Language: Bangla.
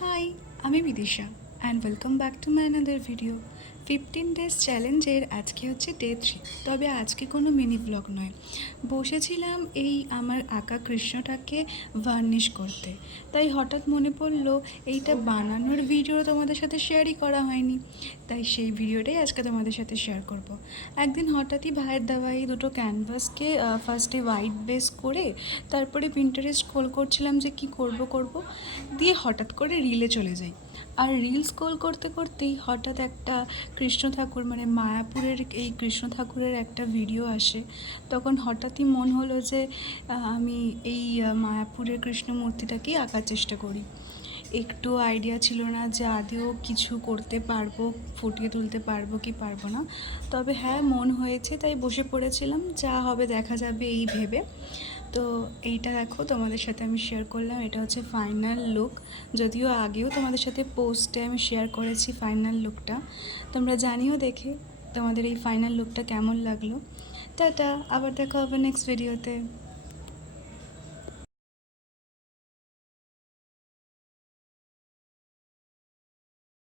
হাই, আমি Bidisha and welcome back to my another video. 15 days চ্যালেঞ্জের আজকে হচ্ছে ডে 3। তবে আজকে কোনো মিনি ব্লগ নয়, বসেছিলাম এই আমার আঁকা কৃষ্ণটাকে ভার্নিশ করতে। তাই হঠাৎ মনে পড়লো এইটা বানানোর ভিডিও তোমাদের সাথে শেয়ারই করা হয়নি, তাই সেই ভিডিওটাই আজকে তোমাদের সাথে শেয়ার করব। একদিন হঠাৎই ভাইয়ের দেওয়া এই দুটো ক্যানভাসকে ফার্স্টে হোয়াইট বেস করে তারপরে পিন্টারেস্ট স্ক্রোল করছিলাম যে কি করব দিয়ে হঠাৎ করে রিলে চলে যাই। আর রিল স্ক্রোল করতে করতেই হঠাৎ একটা কৃষ্ণ ঠাকুর মানে মায়াপুরের এই কৃষ্ণ ঠাকুরের একটা ভিডিও আসে। তখন হঠাৎই মন হলো যে আমি এই মায়াপুরের কৃষ্ণ মূর্তিটাকেই আঁকার চেষ্টা করি। একটু আইডিয়া ছিল না যে আদেও কিছু করতে পারবো, ফুটিয়ে তুলতে পারবো কি পারবো না। তবে হ্যাঁ, মন হয়েছে তাই বসে পড়েছিলাম, যা হবে দেখা যাবে এই ভেবে। তো এইটা দেখো তোমাদের সাথে আমি শেয়ার করলাম, এটা হচ্ছে ফাইনাল লুক। যদিও আগেও তোমাদের সাথে পোস্টে আমি শেয়ার করেছি ফাইনাল লুকটা, তোমরা জানিও দেখে তোমাদের এই ফাইনাল লুকটা কেমন লাগলো। টাটা, আবার দেখা হবে নেক্সট ভিডিওতে।